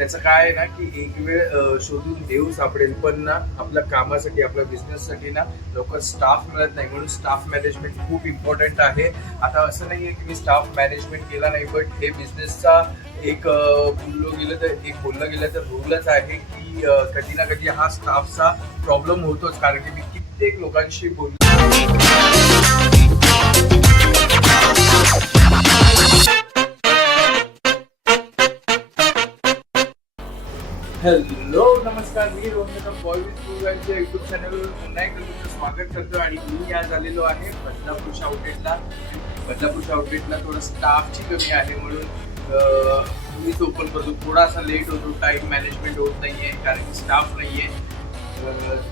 त्याचं काय आहे ना की एक वेळ शोधून देऊ सापडेल, पण ना आपल्या कामासाठी आपल्या बिझनेससाठी ना लवकर स्टाफ मिळत नाही. म्हणून स्टाफ मॅनेजमेंट खूप इम्पॉर्टंट आहे. आता असं नाही आहे की मी स्टाफ मॅनेजमेंट केला नाही, बट हे बिझनेसचा एक बोललं गेलं तर रूलच आहे की कधी ना कधी हा स्टाफचा प्रॉब्लेम होतोच. कारण की मी कित्येक लोकांशी बोललो. हॅलो नमस्कार, मी रोहन बॉय विथ टू यांच्या युट्यूब चॅनलवर पुन्हा एकदा तुमचं स्वागत करतो. आणि मी आज आलेलो आहे बदलापूरच्या आउटलेटला. बदलापूरच्या आउटलेटला थोडं स्टाफची कमी आहे, म्हणून मीच ओपन करतो. थोडासा लेट होतो, टाईम मॅनेजमेंट होत नाही आहे कारण की स्टाफ नाही आहे.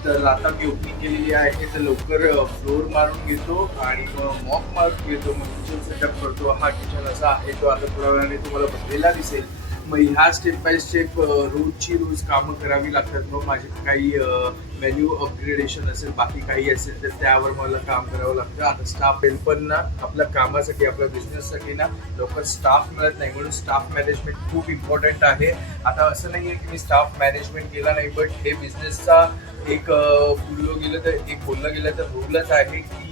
तर आता मी ओपनिंग केलेली आहे, तर लवकर फ्लोर मारून घेतो आणि मग मॉप मारून घेतो, मग किचन सेटअप करतो. हा किचन असा आहे, तो आता थोड्या वेळाने तुम्हाला बनलेला दिसेल. मग ह्या स्टेप बाय स्टेप रोज कामं करावी लागतात. मग माझे काही मेन्यू अपग्रेडेशन असेल, बाकी काही असेल तर त्यावर मला काम करावं लागतं. आता स्टाफ पण ना आपल्या कामासाठी आपल्या बिझनेससाठी ना लवकर स्टाफ मिळत नाही. म्हणून स्टाफ मॅनेजमेंट खूप इम्पॉर्टंट आहे. आता असं नाही आहे की मी स्टाफ मॅनेजमेंट केला नाही, बट हे बिझनेसचा एक बोललं गेलं तर रूलच आहे की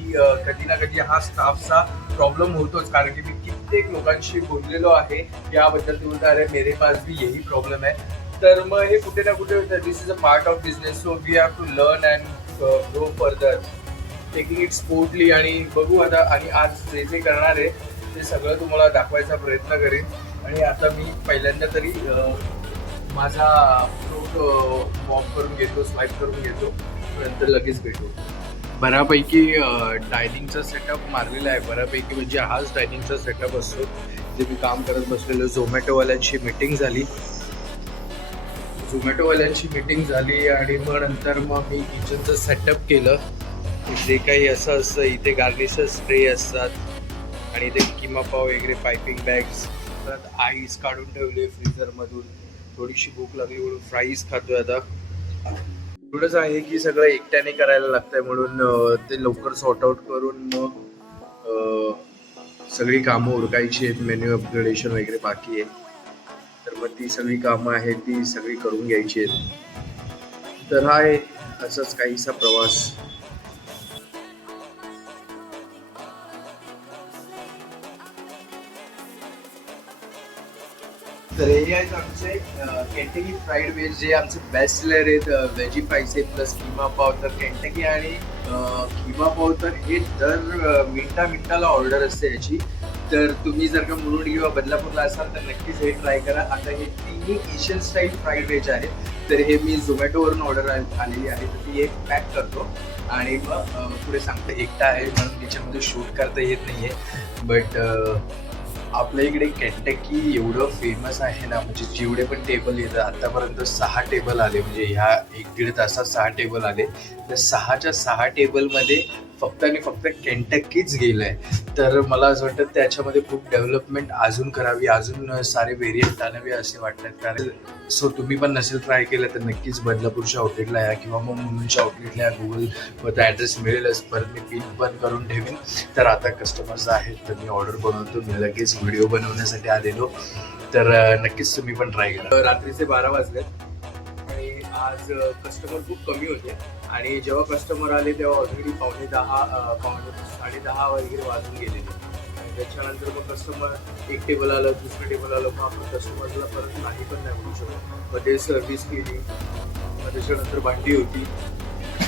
कधी ना कधी हा स्टाफचा प्रॉब्लेम होतोच. कारण की मी कित्येक लोकांशी बोललेलो आहे याबद्दल. ते बोलतात अरे मेरे पास भी यही प्रॉब्लेम है. तर मग हे कुठे ना कुठे होतं. This is a part of business, so we have to learn and grow further, taking it sportly. आणि बघू आता, आणि आज जे जे करणार आहे ते सगळं तुम्हाला दाखवायचा प्रयत्न करेन. आणि आता मी पहिल्यांदा तरी माझा फ्रूट वॉक करून घेतो, स्वाईप करून घेतो, नंतर लगेच भेटू. बऱ्यापैकी डायनिंगचा सेटअप मारलेला आहे. बऱ्यापैकी म्हणजे हाच डायनिंगचा सेटअप असतो जे मी काम करत बसलेलो. झोमॅटोवाल्यांची मीटिंग झाली आणि मग नंतर मग मी किचनचं सेटअप केलं. जे काही असं असतं, इथे गार्निशर्स ट्रे असतात आणि इथे किमा पाव वगैरे, पायपिंग बॅग्स, परत आईस काढून ठेवले फ्रीझरमधून. थोडीशी भूक लागली म्हणून फ्राईज खातोय आता. एवढंच आहे की सगळं एकट्याने करायला लागतंय, म्हणून ते लवकर सॉर्ट आउट करून मग सगळी कामं उरकायची आहेत. मेन्यू अपग्रेडेशन वगैरे बाकी आहे, तर मग ती सगळी कामं आहेत ती सगळी करून घ्यायची आहेत. तर हा आहे असंच काहीसा प्रवास. तर हे आहेत आमचे केंटकी फ्राईड व्हेज, जे आमचे बेस्ट सेलर आहेत. व्हेजी फ्राईज आहेत प्लस किमा पाव. तर केंटकी आणि किमा पाव तर हे दर मिनिटाला ऑर्डर असते याची. तर तुम्ही जर का मुरुड किंवा बदलापूरला असाल तर नक्कीच हे ट्राय करा. आता हे तिन्ही एशियन स्टाईल फ्राईड व्हेज आहेत. तर हे मी झोमॅटोवरून ऑर्डर आलेली आहे, तर ती एक पॅक करतो आणि मग पुढे सांगतो. एकटा आहे म्हणून त्याच्यामध्ये शूट करता येत नाही आहे, बट आपल्या इकडे केंटकी एवढं फेमस आहे ना, म्हणजे जेवढे पण टेबल येतात आतापर्यंत 6 टेबल आले, म्हणजे ह्या 1-1.5 तासात 6 टेबल आले. तर 6च्या 6 टेबलमध्ये फक्त आणि फक्त केंटकीच गेलंय. तर मला असं वाटतं त्याच्यामध्ये खूप डेव्हलपमेंट अजून करावी, अजून सारे व्हेरियंट आणावे असे वाटतात. कारण सो तुम्ही पण नसेल ट्राय केलं तर नक्कीच बदलापूरच्या आउटलेटला या किंवा मग मुंबईच्या आउटलेटला या. गुगलवर ॲड्रेस मिळेलच, परत मी पिन पण करून ठेवीन. तर आता कस्टमर्स आहेत तर मी ऑर्डर बनवतो, मी लगेच व्हिडिओ बनवण्यासाठी आलेलो. तर नक्कीच तुम्ही पण ट्राय करा. रात्रीचे 12 वाजलेत आणि आज कस्टमर खूप कमी होते. आणि जेव्हा कस्टमर आले तेव्हा ऑलरेडी 10:30 वगैरे वाजून गेलेले. त्याच्यानंतर मग कस्टमर एक टेबल आलं, दुसरं टेबल आलं, मग आपण कस्टमरला परत नाही पण नाही म्हणू शकत. मग ते सर्व्हिस केली. मग त्याच्यानंतर भांडी होती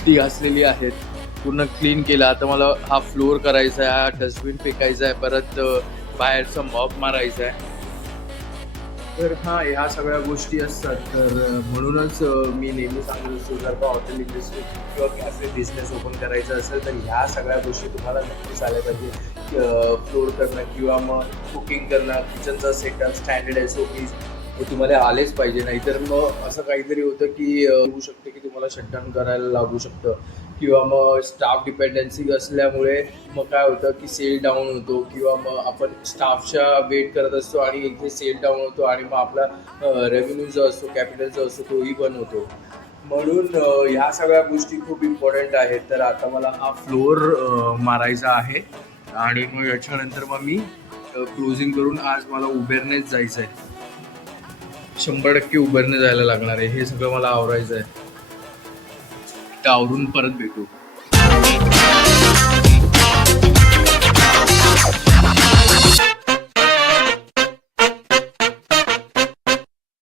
ती घासलेली आहेत, पूर्ण क्लीन केलं. आता मला हा फ्लोअर करायचा आहे, हा डस्टबिन फेकायचा आहे, परत बाहेरचा मॉप मारायचा आहे. तर ह्या सगळ्या गोष्टी असतात. तर म्हणूनच मी नेहमी सांगत असतो, जर का हॉटेल इंडस्ट्री किंवा कॅफे बिझनेस ओपन करायचा असेल तर ह्या सगळ्या गोष्टी तुम्हाला नक्कीच आल्या पाहिजे. फ्लोर करणं किंवा मग कुकिंग करणं, किचनचा सेटअप, स्टँडर्ड SOPs हे तुम्हाला आलेच पाहिजे. नाहीतर मग असं काहीतरी होतं की होऊ शकते की तुम्हाला शटडाऊन करायला लागू शकतं, किंवा मग स्टाफ डिपेंडन्सी असल्यामुळे मग काय होतं की सेल डाऊन होतो, किंवा मग आपण स्टाफच्या वेट करत असतो आणि इथे सेल डाऊन होतो आणि मग आपला रेव्हेन्यू जो असतो, कॅपिटल जो असतो तोही बंद होतो. म्हणून ह्या सगळ्या गोष्टी खूप इम्पॉर्टंट आहेत. तर आता मला हा फ्लोअर मारायचा आहे आणि मग याच्यानंतर मग मी क्लोजिंग करून आज मला उबेरनेच जायचं आहे. 100% उबरने जायला लागणार आहे. हे सगळं मला आवरायचं आहे. तर आवरून परत भेटू.